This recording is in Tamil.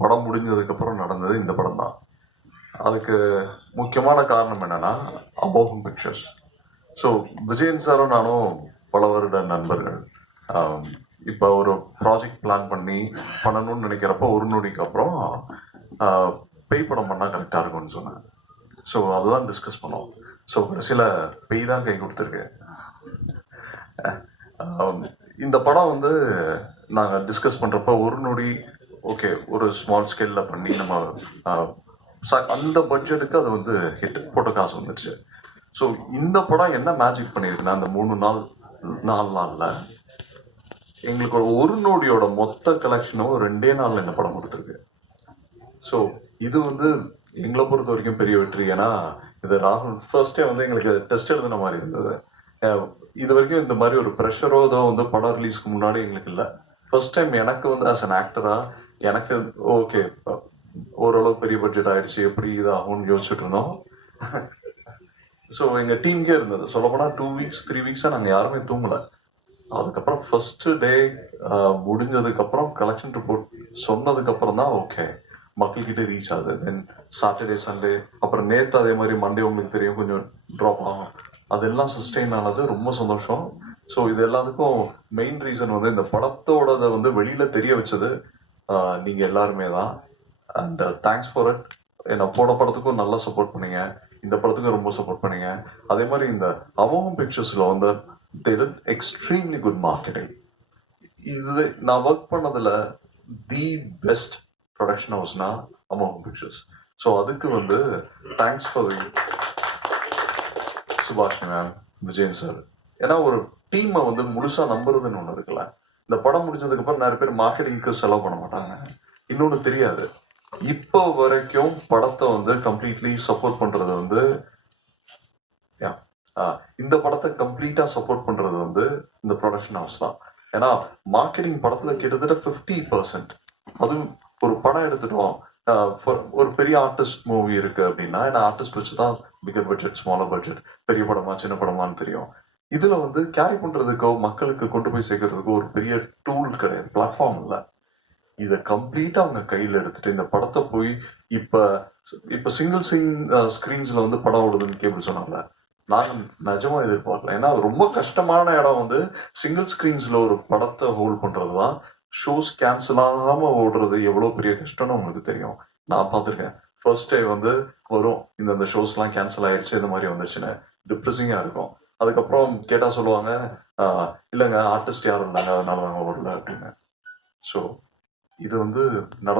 படம் முடிஞ்சதுக்கப்புறம் நடந்தது இந்த படம் தான் அதுக்கு முக்கியமான காரணம் என்னென்னா அபோகம் பிக்சர்ஸ் ஸோ விஜயன் சாரும் நானும் பல வருட நண்பர்கள். இப்போ ஒரு ப்ராஜெக்ட் பிளான் பண்ணி பண்ணணும்னு நினைக்கிறப்ப ஒரு நொடிக்கு அப்புறம் பேய் படம் பண்ணால் கரெக்டாக இருக்கும்னு சொன்னேன். ஸோ அதுதான் டிஸ்கஸ் பண்ணோம். ஸோ கடைசியில் பேய் தான் கை கொடுத்துருக்கு. இந்த படம் வந்து நாங்கள் டிஸ்கஸ் பண்ணுறப்ப ஒரு நொடி ஓகே ஒரு ஸ்மால் ஸ்கேலில் பண்ணி நம்ம ச- அந்த பட்ஜெட்டுக்கு அது வந்து ஹிட் போட்ட காசு வந்துச்சு ஸோ இந்த படம் என்ன மேஜிக் பண்ணியிருக்குன்னா அந்த மூணு நாள் நாலு நாளில் எங்களுக்கு ஒரு நோடியோட நொடியோட மொத்த கலெக்ஷனும் ரெண்டே நாளில் இந்த படம் கொடுத்துருக்கு. ஸோ இது வந்து எங்களை பொறுத்த வரைக்கும் பெரிய வெற்றி. ஏன்னா இது ராகுல் ஃபர்ஸ்டே வந்து எங்களுக்கு டெஸ்ட் எழுதின மாதிரி இருந்தது. இது வரைக்கும் இந்த மாதிரி ஒரு ப்ரெஷரோ தான் வந்து படம் ரிலீஸ்க்கு முன்னாடி எங்களுக்கு இல்லை. ஃபர்ஸ்ட் டைம் எனக்கு வந்து ஆஸ் அன் ஆக்டராக எனக்கு ஓகே ஓரளவு பெரிய பட்ஜெட் ஆயிடுச்சு. எப்படி இதாகும்னு யோசிச்சுட்டு இருந்தோம். ஸோ எங்கள் டீம்கே இருந்தது. சொல்லப்போனால் டூ வீக்ஸ் த்ரீ வீக்ஸாக நாங்கள் யாருமே தூங்கலை. அதுக்கப்புறம் ஃபஸ்ட்டு டே முடிஞ்சதுக்கப்புறம் கலெக்ஷன் ரிப்போர்ட் சொன்னதுக்கப்புறம் தான் ஓகே மக்கள்கிட்ட ரீச் ஆகுது. தென் சாட்டர்டே சண்டே அப்புறம் நேற்று அதே மாதிரி மண்டே உங்களுக்கு தெரியும் கொஞ்சம் ட்ராப் ஆகும். அதெல்லாம் சஸ்டெயின் ஆனது ரொம்ப சந்தோஷம். ஸோ இது எல்லாத்துக்கும் மெயின் ரீசன் வந்து இந்த படத்தோடதை வந்து வெளியில் தெரிய வச்சது. நீங்கள் எல்லாருமே தான். அண்ட் தேங்க்ஸ் ஃபார் இட் என்ன போன படத்துக்கும் நல்லா சப்போர்ட் பண்ணீங்க. இந்த படத்துக்கும் ரொம்ப சப்போர்ட் பண்ணீங்க. அதே மாதிரி இந்த அமோகம் பிக்சர்ஸில் வந்து தேர் எக்ஸ்ட்ரீம்லி குட் மார்க்கெட்டிங் இது நான் ஒர்க் பண்ணதில் தி பெஸ்ட் ப்ரொடக்ஷன் ஹவுஸ்னா அமோகம் பிக்சர்ஸ் ஸோ அதுக்கு வந்து thanks for the Subash ma'am Vijayan sir ஏன்னா ஒரு டீமை வந்து முழுசாக நம்புறதுன்னு ஒன்று இருக்குல்ல. இந்த படம் முடிஞ்சதுக்கு அப்புறம் நிறைய பேர் மார்க்கெட்டிங்க்கு செலவு பண்ண மாட்டாங்க. இன்னொன்னு தெரியாது. இப்போ வரைக்கும் படத்தை வந்து கம்ப்ளீட்லி சப்போர்ட் பண்றது வந்து ஆஹ், இந்த படத்தை கம்ப்ளீட்டா சப்போர்ட் பண்றது வந்து இந்த ப்ரொடக்ஷன் ஹவுஸ் தான். ஏன்னா மார்க்கெட்டிங் படத்துல கிட்டத்தட்ட ஃபிஃப்டி பர்சன்ட் அதுவும் ஒரு படம் எடுத்துட்டோம். ஆஹ், ஒரு பெரிய ஆர்டிஸ்ட் மூவி இருக்கு அப்படின்னா ஏன்னா ஆர்டிஸ்ட் வச்சு தான் பிகர் பட்ஜெட் ஸ்மாலர் பட்ஜெட் பெரிய படமா சின்ன படமான்னு தெரியும். இதுல வந்து கேரி பண்றதுக்கோ மக்களுக்கு கொண்டு போய் சேர்க்கறதுக்கோ ஒரு பெரிய டூல் கிடையாது பிளாட்ஃபார்ம் இல்ல. இத கம்ப்ளீட்டா அவங்க கையில எடுத்துட்டு இந்த படத்தை போய் இப்ப இப்ப சிங்கிள் சிங் ஸ்கிரீன்ஸ்ல வந்து படம் ஓடுதுன்னு கேபிள் சொன்னாங்க நாங்க நிஜமா எதிர்பார்க்கல. ஏன்னா அது ரொம்ப கஷ்டமான இடம் வந்து சிங்கிள் ஸ்கிரீன்ஸ்ல ஒரு படத்தை ஹோல்ட் பண்றதுதான். ஷோஸ் கேன்சல் ஆகாம ஓடுறது எவ்வளவு பெரிய கஷ்டம்னு உங்களுக்கு தெரியும். நான் பார்த்துருக்கேன். ஃபர்ஸ்ட் டே வந்து வரும். இந்த இந்த ஷோஸ்லாம் கேன்சல் ஆயிடுச்சு இந்த மாதிரி வந்துச்சுன்னு. டிப்ரெசிங்கா இருக்கும். அதுக்கப்புறம் கேட்டால் சொல்லுவாங்க இல்லைங்க ஆர்டிஸ்ட் யாரும் இருந்தாங்க அதனால நாங்க ஓடல அப்படின்னு. ஸோ இது வந்து நடந்த